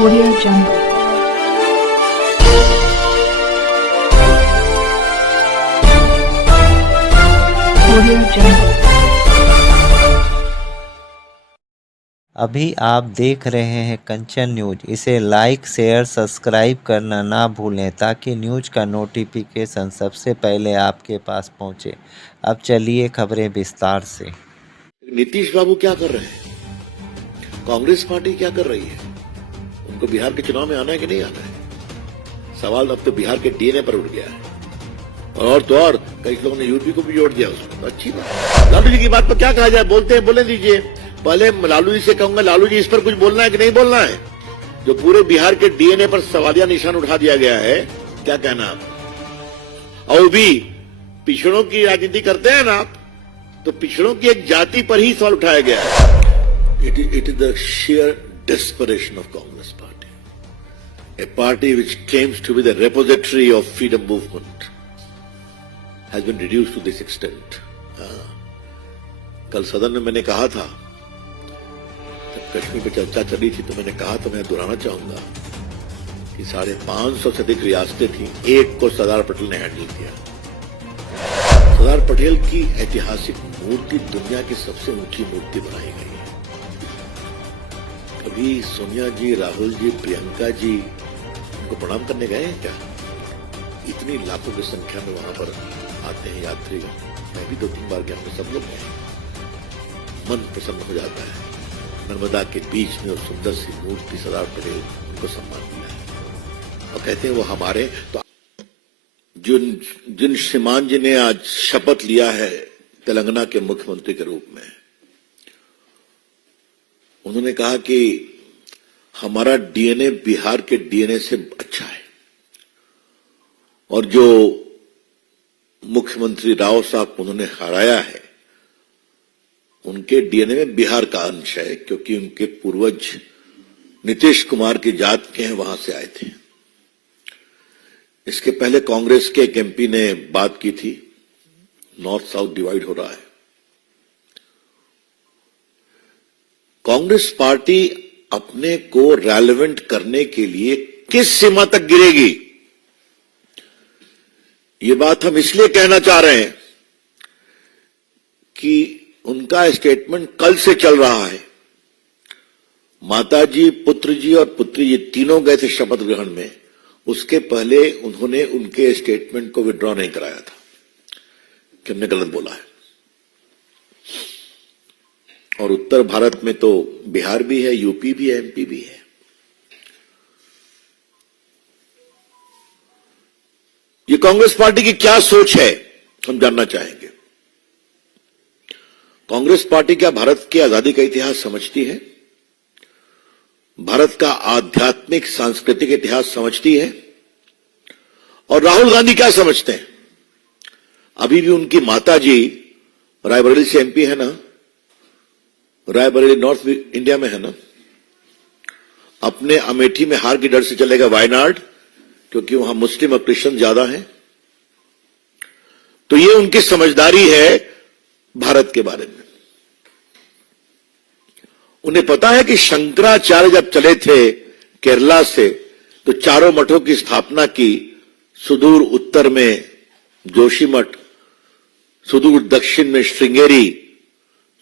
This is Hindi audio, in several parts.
Audio Jungle. Audio Jungle. अभी आप देख रहे हैं कंचन न्यूज। इसे लाइक शेयर सब्सक्राइब करना ना भूलें ताकि न्यूज का नोटिफिकेशन सबसे पहले आपके पास पहुंचे। अब चलिए खबरें विस्तार से। नीतीश बाबू क्या कर रहे हैं? कांग्रेस पार्टी क्या कर रही है? उनको बिहार के चुनाव में आना है कि नहीं आना है? सवाल अब तो बिहार के डीएनए पर उठ गया है। और तो और कई लोगों ने यूपी को भी जोड़ दिया उसमें। तो अच्छी बात। लालू जी की बात पर क्या कहा जाए? बोलते हैं, बोले दीजिए। पहले लालू जी से कहूंगा, लालू जी इस पर कुछ बोलना है कि नहीं बोलना है? जो पूरे बिहार के डीएनए पर सवालिया निशान उठा दिया गया है, क्या कहना आप? और भी पिछड़ों की राजनीति करते हैं ना आप, तो पिछड़ों की एक जाति पर ही सवाल उठाया गया है। It is the sheer desperation of Congress party, a party which claims to be the repository of freedom movement, has been reduced to this extent. कल सदन में मैंने कहा था, जब कश्मीर पर चर्चा चली थी, तो मैंने कहा तो मैं दोहराना चाहूंगा कि 550 से अधिक रियासतें थी, एक को सरदार पटेल ने हैंडल किया। सरदार पटेल की ऐतिहासिक मूर्ति दुनिया की सबसे ऊंची मूर्ति बनाई गई है। कभी सोनिया जी, राहुल जी, प्रियंका जी उनको प्रणाम करने गए हैं क्या? इतनी लाखों की संख्या में वहां पर आते हैं यात्री। मैं भी 2-3 बार गया, हम सब लोग गए। मन प्रसन्न हो जाता है। नर्मदा के बीच में वो सुंदर सी मूर्ति सरदार पटेल, उनको सम्मान मिला है और कहते हैं वो हमारे। तो जिन श्रीमान जी ने आज शपथ लिया है तेलंगाना के मुख्यमंत्री के रूप में, उन्होंने कहा कि हमारा डीएनए बिहार के डीएनए से अच्छा है और जो मुख्यमंत्री राव साहब उन्होंने हराया है, उनके डीएनए में बिहार का अंश है, क्योंकि उनके पूर्वज नीतीश कुमार की जात के हैं, वहां से आए थे। इसके पहले कांग्रेस के एक एमपी ने बात की थी, नॉर्थ साउथ डिवाइड हो रहा है। कांग्रेस पार्टी अपने को रेलेवेंट करने के लिए किस सीमा तक गिरेगी, ये बात हम इसलिए कहना चाह रहे हैं कि उनका स्टेटमेंट कल से चल रहा है। माताजी, पुत्र जी और पुत्री जी तीनों गए थे शपथ ग्रहण में। उसके पहले उन्होंने उनके स्टेटमेंट को विड्रॉ नहीं कराया था कि हमने गलत बोला है। और उत्तर भारत में तो बिहार भी है, यूपी भी है, एमपी भी है। ये कांग्रेस पार्टी की क्या सोच है, हम जानना चाहेंगे। कांग्रेस पार्टी क्या भारत की आजादी का इतिहास समझती है? भारत का आध्यात्मिक सांस्कृतिक इतिहास समझती है? और राहुल गांधी क्या समझते हैं? अभी भी उनकी माता जी रायबरेली से एमपी है ना, रायबरेली नॉर्थ इंडिया में है ना। अपने अमेठी में हार की डर से चलेगा वायनाड, क्योंकि वहां मुस्लिम और क्रिश्चियन ज्यादा हैं। तो ये उनकी समझदारी है भारत के बारे में। उन्हें पता है कि शंकराचार्य जब चले थे केरला से, तो चारों मठों की स्थापना की। सुदूर उत्तर में जोशीमठ, सुदूर दक्षिण में श्रृंगेरी,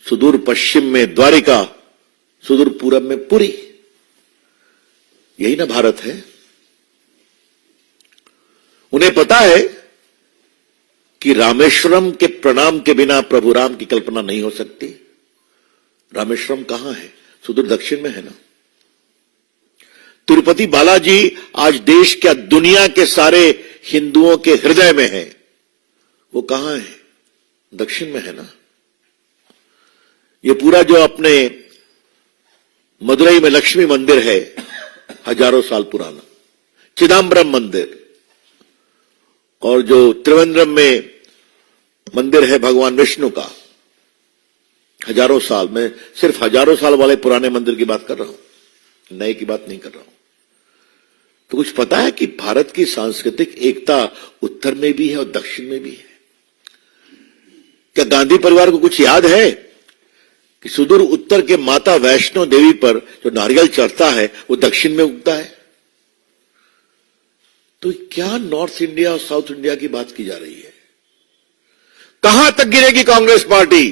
सुदूर पश्चिम में द्वारिका, सुदूर पूरब में पुरी। यही ना भारत है। उन्हें पता है कि रामेश्वरम के प्रणाम के बिना प्रभु राम की कल्पना नहीं हो सकती। रामेश्वरम कहां है? सुदूर दक्षिण में है ना। तिरुपति बालाजी आज देश क्या दुनिया के सारे हिंदुओं के हृदय में है। वो कहां है? दक्षिण में है ना। ये पूरा जो अपने मदुरई में लक्ष्मी मंदिर है, हजारों साल पुराना, चिदम्बरम मंदिर, और जो त्रिवेंद्रम में मंदिर है भगवान विष्णु का, हजारों साल में, सिर्फ हजारों साल वाले पुराने मंदिर की बात कर रहा हूं, नए की बात नहीं कर रहा हूं। तो कुछ पता है कि भारत की सांस्कृतिक एकता उत्तर में भी है और दक्षिण में भी है। क्या गांधी परिवार को कुछ याद है कि सुदूर उत्तर के माता वैष्णो देवी पर जो नारियल चढ़ता है वो दक्षिण में उगता है। तो क्या नॉर्थ इंडिया और साउथ इंडिया की बात की जा रही है? कहां तक गिरेगी कांग्रेस पार्टी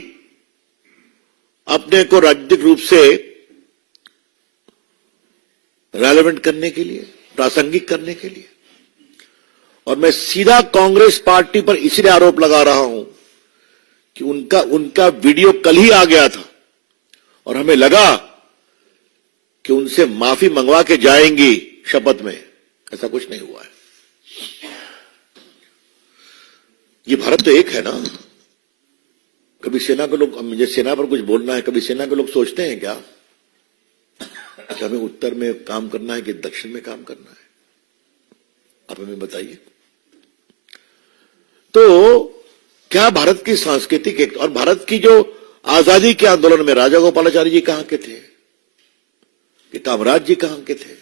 अपने को राजनीतिक रूप से रेलेवेंट करने के लिए, प्रासंगिक करने के लिए? और मैं सीधा कांग्रेस पार्टी पर इसलिए आरोप लगा रहा हूं कि उनका वीडियो कल ही आ गया था और हमें लगा कि उनसे माफी मंगवा के जाएंगी शपथ में। ऐसा कुछ नहीं हुआ है। ये भारत तो एक है ना। कभी सेना के लोग, मुझे सेना पर कुछ बोलना है, कभी सेना के लोग सोचते हैं क्या कि हमें उत्तर में काम करना है कि दक्षिण में काम करना है? आप हमें बताइए। तो क्या भारत की सांस्कृतिक एक और भारत की जो आजादी के आंदोलन में राजा गोपालाचारी जी कहां के थे, कि कामराज जी कहां के थे,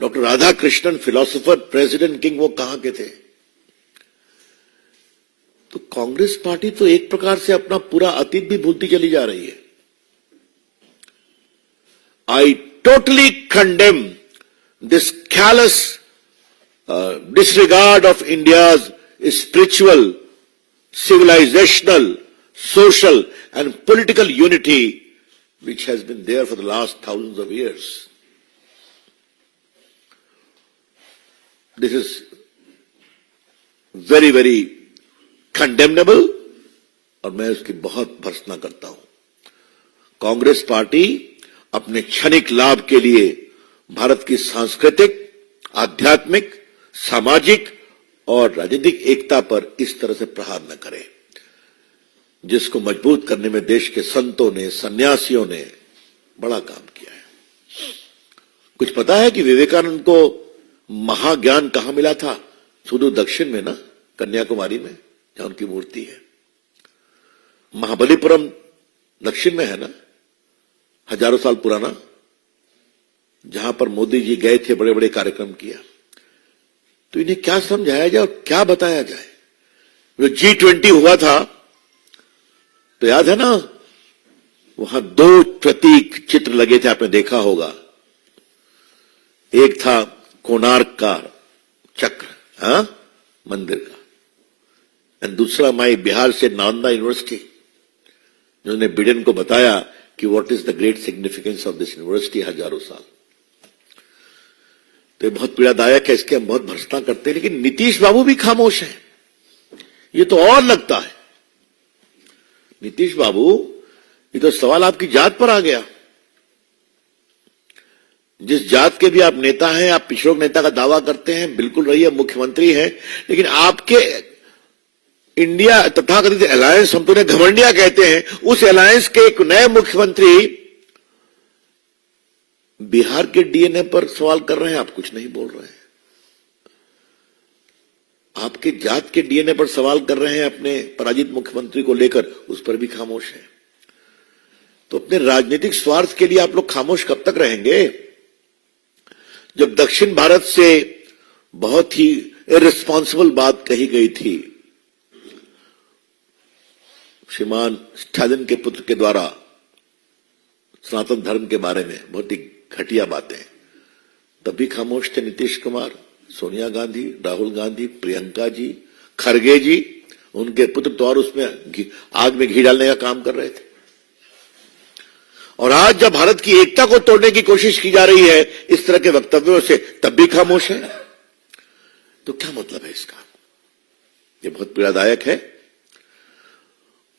doctor Radha Krishnan philosopher, president king, वो कहां के थे? तो कांग्रेस पार्टी तो एक प्रकार से अपना पूरा अतीत भी भूलती चली जा रही है। I totally condemn this callus disregard of India's spiritual, civilizational, social and political unity which has been there for the last thousands of years. This is very, very condemnable और मैं उसकी बहुत भर्त्सना करता हूं। कांग्रेस पार्टी अपने क्षणिक लाभ के लिए भारत की सांस्कृतिक, आध्यात्मिक, सामाजिक और राजनीतिक एकता पर इस तरह से प्रहार न करे, जिसको मजबूत करने में देश के संतों ने, सन्यासियों ने बड़ा काम किया है। कुछ पता है कि विवेकानंद को महाज्ञान कहां मिला था? सुदूर दक्षिण में ना, कन्याकुमारी में, जहां उनकी मूर्ति है। महाबलीपुरम दक्षिण में है ना, हजारों साल पुराना, जहां पर मोदी जी गए थे, बड़े बड़े कार्यक्रम किया। तो इन्हें क्या समझाया जाए और क्या बताया जाए? जो G20 हुआ था, तो याद है ना, वहां 2 प्रतीक चित्र लगे थे, आपने देखा होगा। एक था कोणार्क का चक्र, हाँ, मंदिर का, और दूसरा माई बिहार से नालंदा यूनिवर्सिटी, जिन्होंने बिडेन को बताया कि what is the great significance of this university हजारों साल। तो ये बहुत पीड़ादायक है, इसके हम बहुत भर्त्सना करते हैं, लेकिन नीतीश बाबू भी खामोश हैं। ये तो और लगता है। नीतीश बाबू, ये तो सवाल आपकी जात पर आ गया। जिस जात के भी आप नेता हैं, आप पिछड़ों नेता का दावा करते हैं, बिल्कुल रहिए, मुख्यमंत्री हैं, लेकिन आपके इंडिया तथाकथित अलायंस, हम तो उन्हें घमंडिया कहते हैं, उस अलायंस के एक नए मुख्यमंत्री बिहार के डीएनए पर सवाल कर रहे हैं। आप कुछ नहीं बोल रहे हैं। आपके जात के डीएनए पर सवाल कर रहे हैं अपने पराजित मुख्यमंत्री को लेकर, उस पर भी खामोश है। तो अपने राजनीतिक स्वार्थ के लिए आप लोग खामोश कब तक रहेंगे? जब दक्षिण भारत से बहुत ही इर्रिस्पॉन्सिबल बात कही गई थी श्रीमान स्टालिन के पुत्र के द्वारा सनातन धर्म के बारे में, बहुत ही घटिया बातें, तब भी खामोश थे नीतीश कुमार, सोनिया गांधी, राहुल गांधी, प्रियंका जी, खरगे जी, उनके पुत्र तो और उसमें आग में घी डालने का काम कर रहे थे। और आज जब भारत की एकता को तोड़ने की कोशिश की जा रही है इस तरह के वक्तव्यों से, तब भी खामोश है। तो क्या मतलब है इसका? ये बहुत पीड़ादायक है।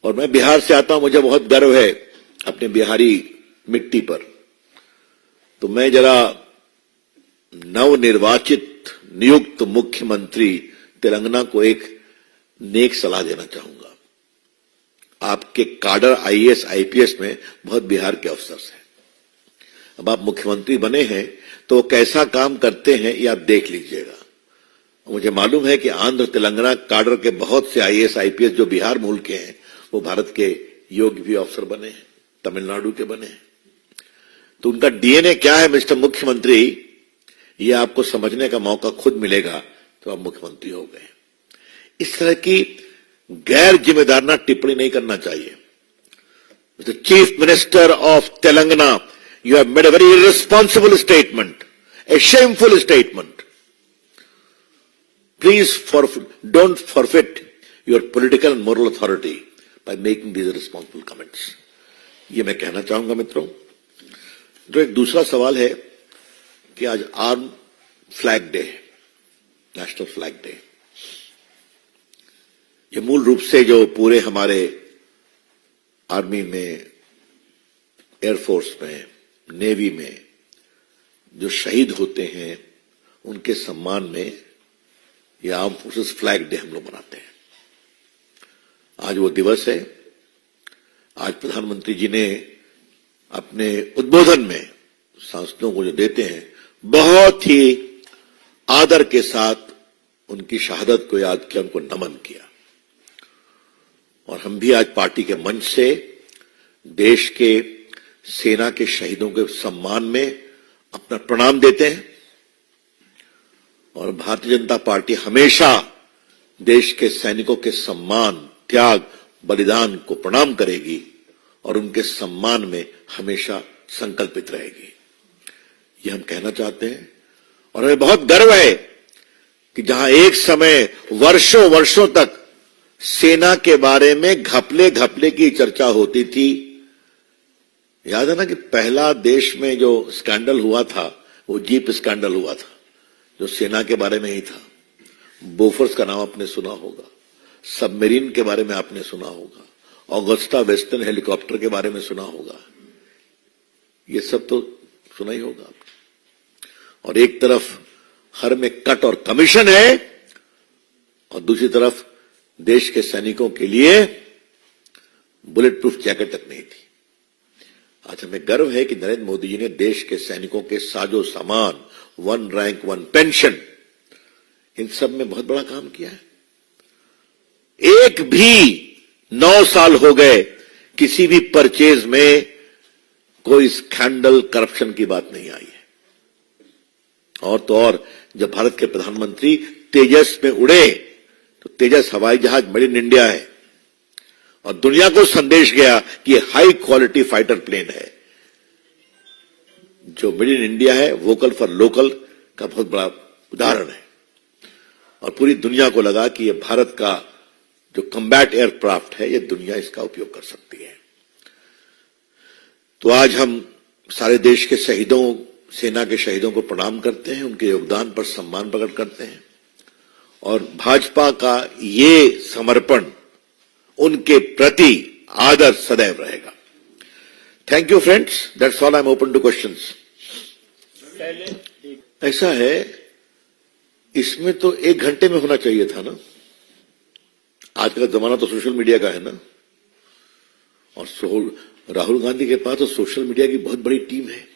और मैं बिहार से आता हूं, मुझे बहुत गर्व है अपने बिहारी मिट्टी पर। तो मैं जरा नवनिर्वाचित नियुक्त मुख्यमंत्री तेलंगाना को एक नेक सलाह देना चाहूंगा। आपके काडर आईएएस आईपीएस में बहुत बिहार के अफसर हैं। अब आप मुख्यमंत्री बने हैं तो वो कैसा काम करते हैं ये आप देख लीजिएगा। मुझे मालूम है कि आंध्र तेलंगाना काडर के बहुत से आईएएस आईपीएस जो बिहार मूल के हैं, वो भारत के योग्य भी अफसर बने हैं, तमिलनाडु के बने हैं। तो उनका डीएनए क्या है मिस्टर मुख्यमंत्री, ये आपको समझने का मौका खुद मिलेगा तो आप मुख्यमंत्री हो गए। इस तरह की गैर जिम्मेदाराना टिप्पणी नहीं करना चाहिए। The Chief Minister of Telangana, you have made a very irresponsible statement, a shameful statement. Please don't forfeit your political and moral authority by making these irresponsible comments. ये मैं कहना चाहूंगा मित्रों। जो एक दूसरा सवाल है कि आज arm flag day, national flag day, ये मूल रूप से जो पूरे हमारे आर्मी में, एयरफोर्स में, नेवी में जो शहीद होते हैं उनके सम्मान में ये आर्म फोर्सेस फ्लैग डे हम लोग मनाते हैं। आज वो दिवस है। आज प्रधानमंत्री जी ने अपने उद्बोधन में सांसदों को जो देते हैं, बहुत ही आदर के साथ उनकी शहादत को याद किया, उनको नमन किया। और हम भी आज पार्टी के मंच से देश के सेना के शहीदों के सम्मान में अपना प्रणाम देते हैं। और भारतीय जनता पार्टी हमेशा देश के सैनिकों के सम्मान, त्याग, बलिदान को प्रणाम करेगी और उनके सम्मान में हमेशा संकल्पित रहेगी। ये हम कहना चाहते हैं। और हमें बहुत गर्व है कि जहां एक समय वर्षों वर्षों तक सेना के बारे में घपले घपले की चर्चा होती थी, याद है ना कि पहला देश में जो स्कैंडल हुआ था वो जीप स्कैंडल हुआ था, जो सेना के बारे में ही था। बोफोर्स का नाम आपने सुना होगा, सबमरीन के बारे में आपने सुना होगा, ऑगस्टा वेस्टर्न हेलीकॉप्टर के बारे में सुना होगा, ये सब तो सुना ही होगा आपने। और एक तरफ हर में कट और कमीशन है और दूसरी तरफ देश के सैनिकों के लिए बुलेट प्रूफ जैकेट तक नहीं थी। आज हमें गर्व है कि नरेंद्र मोदी जी ने देश के सैनिकों के साजो सामान, 1 रैंक 1 पेंशन, इन सब में बहुत बड़ा काम किया है। एक भी 9 साल हो गए किसी भी परचेज में कोई स्कैंडल, करप्शन की बात नहीं आई है। और तो और जब भारत के प्रधानमंत्री तेजस में उड़े तो तेजस हवाई जहाज मेड इन इंडिया है और दुनिया को संदेश गया कि ये हाई क्वालिटी फाइटर प्लेन है। जो मेड इन इंडिया है, वोकल फॉर लोकल का बहुत बड़ा उदाहरण है। और पूरी दुनिया को लगा कि ये भारत का जो कम्बैट एयरक्राफ्ट है, ये दुनिया इसका उपयोग कर सकती है। तो आज हम सारे देश के शहीदों, सेना के शहीदों को प्रणाम करते हैं, उनके योगदान पर सम्मान प्रकट करते हैं और भाजपा का ये समर्पण उनके प्रति आदर सदैव रहेगा। Thank you friends, that's all, I am open two questions. ऐसा है, इसमें तो 1 घंटे में होना चाहिए था ना। आज का जमाना तो सोशल मीडिया का है ना, और राहुल गांधी के पास तो सोशल मीडिया की बहुत बड़ी टीम है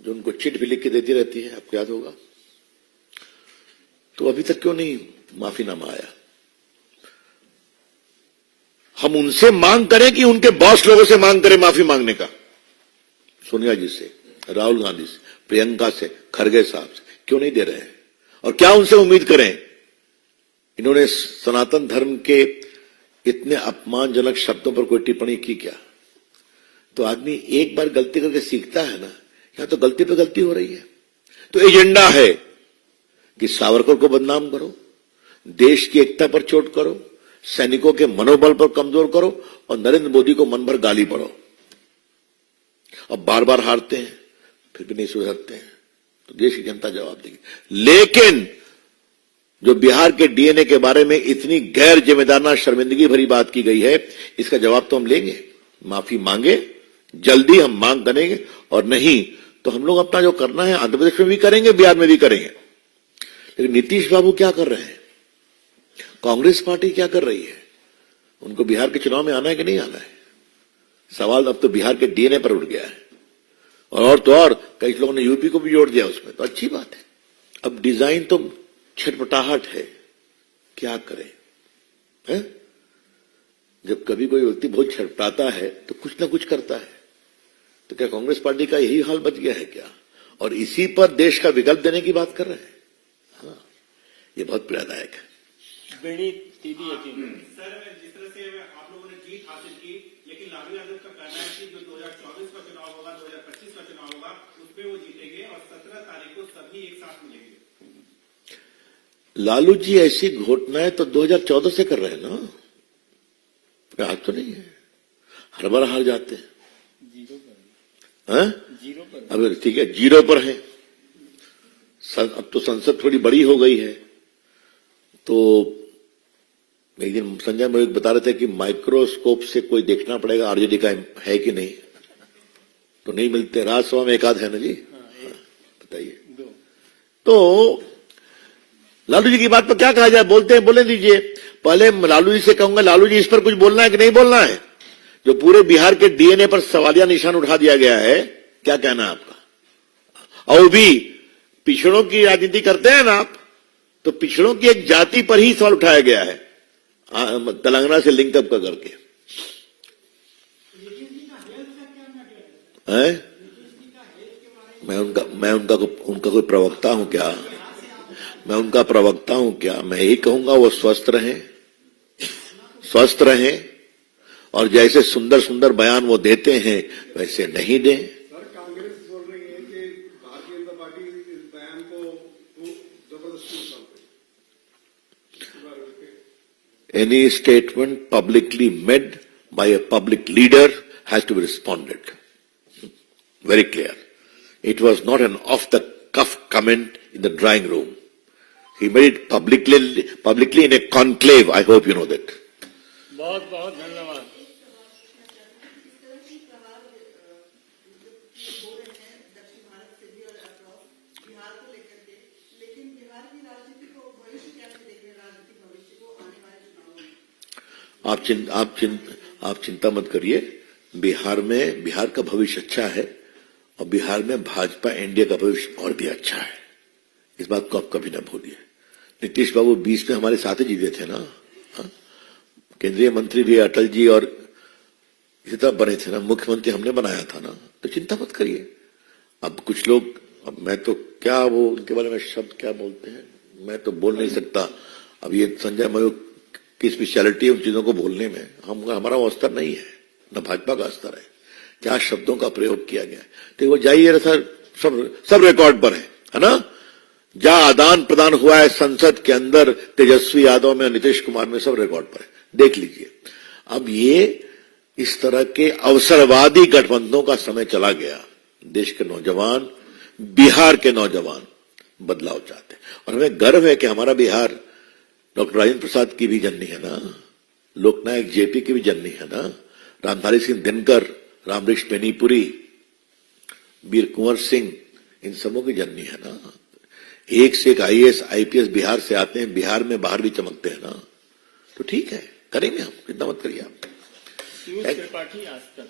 जो उनको चिट भी लिख के देती रहती है, आपको याद होगा। तो अभी तक क्यों नहीं माफीनामा आया? हम उनसे मांग करें कि उनके बॉस लोगों से मांग करें माफी मांगने का, सोनिया जी से, राहुल गांधी से, प्रियंका से, खड़गे साहब से, क्यों नहीं दे रहे हैं? और क्या उनसे उम्मीद करें? इन्होंने सनातन धर्म के इतने अपमानजनक शब्दों पर कोई टिप्पणी की क्या? तो आदमी एक बार गलती करके सीखता है ना, यहां तो गलती पे गलती हो रही है। तो एजेंडा है कि सावरकर को बदनाम करो, देश की एकता पर चोट करो, सैनिकों के मनोबल पर कमजोर करो और नरेंद्र मोदी को मन भर गाली पड़ो। अब बार बार हारते हैं, फिर भी नहीं सुधरते हैं, तो देश की जनता जवाब देगी। लेकिन जो बिहार के डीएनए के बारे में इतनी गैर जिम्मेदाराना, शर्मिंदगी भरी बात की गई है, इसका जवाब तो हम लेंगे। माफी मांगे, जल्दी हम मांग करेंगे, और नहीं तो हम लोग अपना जो करना है आंध्र प्रदेश में भी करेंगे, बिहार में भी करेंगे। लेकिन नीतीश बाबू क्या कर रहे हैं? कांग्रेस पार्टी क्या कर रही है? उनको बिहार के चुनाव में आना है कि नहीं आना है? सवाल अब तो बिहार के डीएनए पर उठ गया है। और तो और कई लोगों ने यूपी को भी जोड़ दिया उसमें, तो अच्छी बात है। अब डिजाइन तो छटपटाहट है, क्या करें? है? जब कभी कोई व्यक्ति बहुत छटपटाता है तो कुछ ना कुछ करता है। तो क्या कांग्रेस पार्टी का यही हाल बच गया है क्या? और इसी पर देश का विकल्प देने की बात कर रहे हैं। हाँ, ये बहुत पीड़ादायक है। सर, जिस तरह से आप लोगों ने जीत हासिल की, लेकिन लालू यादव का कहना है कि जो 2024 का चुनाव होगा, 2025 का चुनाव होगा, उसमें वो जीतेंगे और 17 तारीख को सभी एक साथ मिलेंगे। लालू जी ऐसी घोषणाएं तो 2014 से कर रहे हैं ना, आज तो नहीं है। हर बार हार जाते हैं। जीरो पर। अब ठीक है, जीरो पर है। अब तो संसद थोड़ी बड़ी हो गई है, तो एक दिन संजय मयूख बता रहे थे कि माइक्रोस्कोप से कोई देखना पड़ेगा आरजेडी का है कि नहीं, तो नहीं मिलते। राज्यसभा में एक आध है ना जी, बताइए। तो लालू जी की बात पर क्या कहा जाए, बोलते हैं बोले दीजिए। पहले लालू जी से कहूंगा, लालू जी इस पर कुछ बोलना है कि नहीं बोलना है? जो पूरे बिहार के डीएनए पर सवालिया निशान उठा दिया गया है, क्या कहना है आपका? और भी पिछड़ों की राजनीति करते हैं ना आप, तो पिछड़ों की एक जाति पर ही सवाल उठाया गया है, तेलंगाना से लिंक अप करके। मैं उनका कोई प्रवक्ता हूं क्या? मैं उनका प्रवक्ता हूं क्या? मैं यही कहूंगा वो स्वस्थ रहें और जैसे सुंदर सुंदर बयान वो देते हैं वैसे नहीं दें। कांग्रेस बोल रही है कि भारतीय जनता पार्टी इस बयान को जबरदस्ती Any statement publicly made by a public leader has to be responded. Very clear. It was not an off-the-cuff comment in the drawing room. He made it publicly in a conclave. I hope you know that. बहुत बहुत धन्यवाद। आप चिंता मत करिए। बिहार का भविष्य अच्छा है और बिहार में भाजपा एनडीए का भविष्य और भी अच्छा है। इस बात को आप कभी ना भूलिए। नीतीश बाबू 20 में हमारे साथ ही जीते थे ना, केंद्रीय मंत्री भी अटल जी और इसी तरह बने थे ना, मुख्यमंत्री हमने बनाया था ना, तो चिंता मत करिए। अब कुछ लोग, अब मैं तो क्या वो उनके बारे में शब्द क्या बोलते हैं मैं तो बोल नहीं सकता। अब ये संजय मयूख की स्पेशलिटी है उन चीजों को बोलने में, हमारा वो स्तर नहीं है, न भाजपा का स्तर है। क्या शब्दों का प्रयोग किया गया है, तो वो जाइए सर, सब रिकॉर्ड पर है ना। जहां आदान प्रदान हुआ है संसद के अंदर तेजस्वी यादव में, नीतीश कुमार में, सब रिकॉर्ड पर है, देख लीजिए। अब ये इस तरह के अवसरवादी गठबंधनों का समय चला गया। देश के नौजवान, बिहार के नौजवान बदलाव चाहते हैं और हमें गर्व है कि हमारा बिहार डॉक्टर राजेंद्र प्रसाद की भी जननी है ना, लोकनायक जेपी की भी जननी है ना, रामधारी सिंह दिनकर, रामवृक्ष बेनीपुरी, वीर कुंवर सिंह, इन सबों की जननी है ना। एक से एक आईएएस आईपीएस बिहार से आते हैं, बिहार में बाहर भी चमकते हैं ना, तो ठीक है, करेंगे हम, चिंता मत करिए आप। त्रिपाठी आज तक।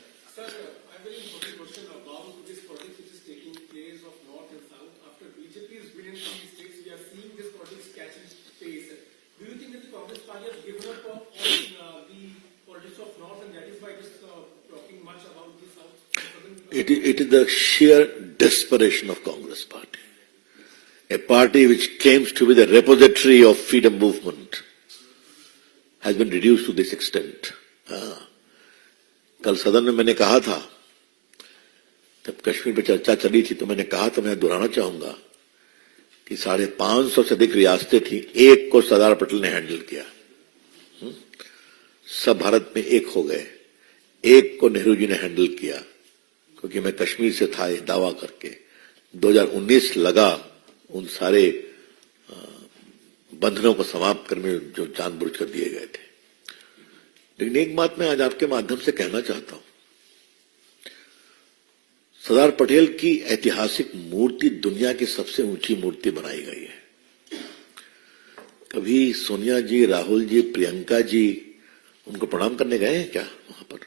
It is the sheer desperation of Congress party. A party which claims to be the repository of freedom movement has been reduced to this extent. कल सदन में मैंने कहा था, जब कश्मीर पर चर्चा चली थी, तो मैंने कहा था, मैं दोहराना चाहूंगा कि 550 से अधिक रियासतें थी, एक को सरदार पटेल ने हैंडल किया। सब भारत में एक हो गए, एक को नेहरू जी ने हैंडल किया, क्योंकि मैं कश्मीर से था, ये दावा करके 2019 लगा उन सारे बंधनों को समाप्त करने जो जानबूझकर दिए गए थे। लेकिन एक बात मैं आज आपके माध्यम से कहना चाहता हूं, सरदार पटेल की ऐतिहासिक मूर्ति दुनिया की सबसे ऊंची मूर्ति बनाई गई है। कभी सोनिया जी, राहुल जी, प्रियंका जी उनको प्रणाम करने गए हैं क्या? वहां पर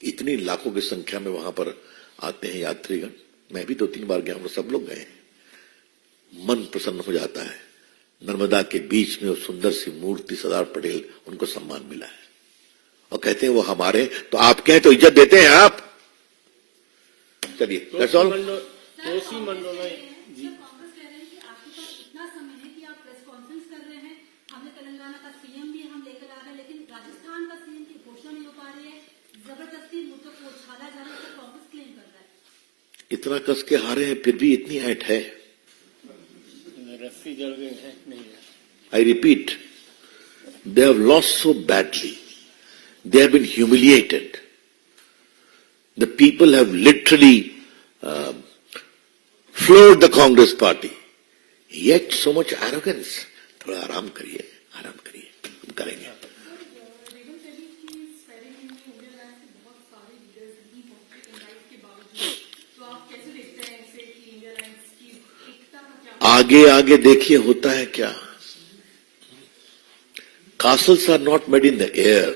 इतनी लाखों की संख्या में वहां पर आते हैं यात्रीगण। मैं भी 2-3 बार गया हूं, सब लोग गए हैं। मन प्रसन्न हो जाता है। नर्मदा के बीच में वो सुंदर सी मूर्ति सरदार पटेल, उनको सम्मान मिला है और कहते हैं वो हमारे, तो आपके हैं तो इज्जत देते हैं आप। चलिए दैट्स ऑल। जबरदस्ती मुद्दों को उछाला जाना तो कांग्रेस क्लेम कर रहा है। इतना कस के हारे हैं फिर भी इतनी ऐंठ है। रस्सी जल गई है नहीं है। I repeat, they have lost so badly. They have been humiliated. The people have literally floored the Congress party. Yet so much arrogance. थोड़ा आराम करिए, हम करेंगे। आगे आगे देखिए होता है क्या। Castles are not made in the air.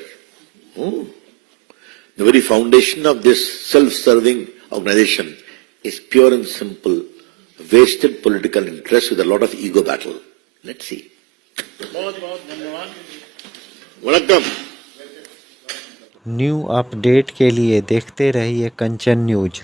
The very foundation of this self-serving organization is pure and simple wasted political interest with a lot of ego battle. Let's see. बहुत बहुत धन्यवाद। वणक्कम। न्यू अपडेट के लिए देखते रहिए कंचन न्यूज।